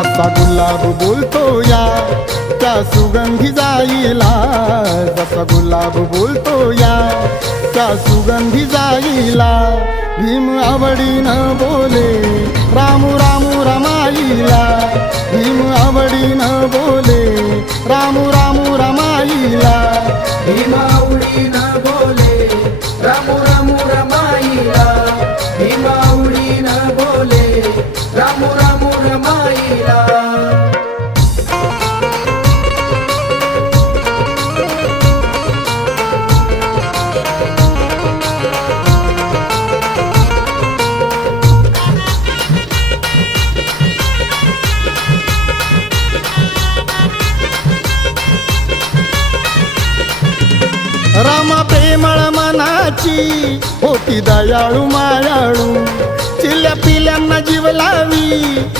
जसा गुलाब बोलतो या त्या सुगंधी जाईला. जसा गुलाब बोलतो या त्या सुगंधी जाईला. भीम आवडीनं बोले रामू रामू रमाईला. भीम आवडीनं बोले रामू रामू रमाईला. भीम आवडीनं बोले रामू रामू रमाईला. भीम आवडीनं बोले रामू रामू रमाईला रामा प्रेमळ मनाची होती दयाळू मायाळू. चिल्ल्या पिल्यांना जीव लावी.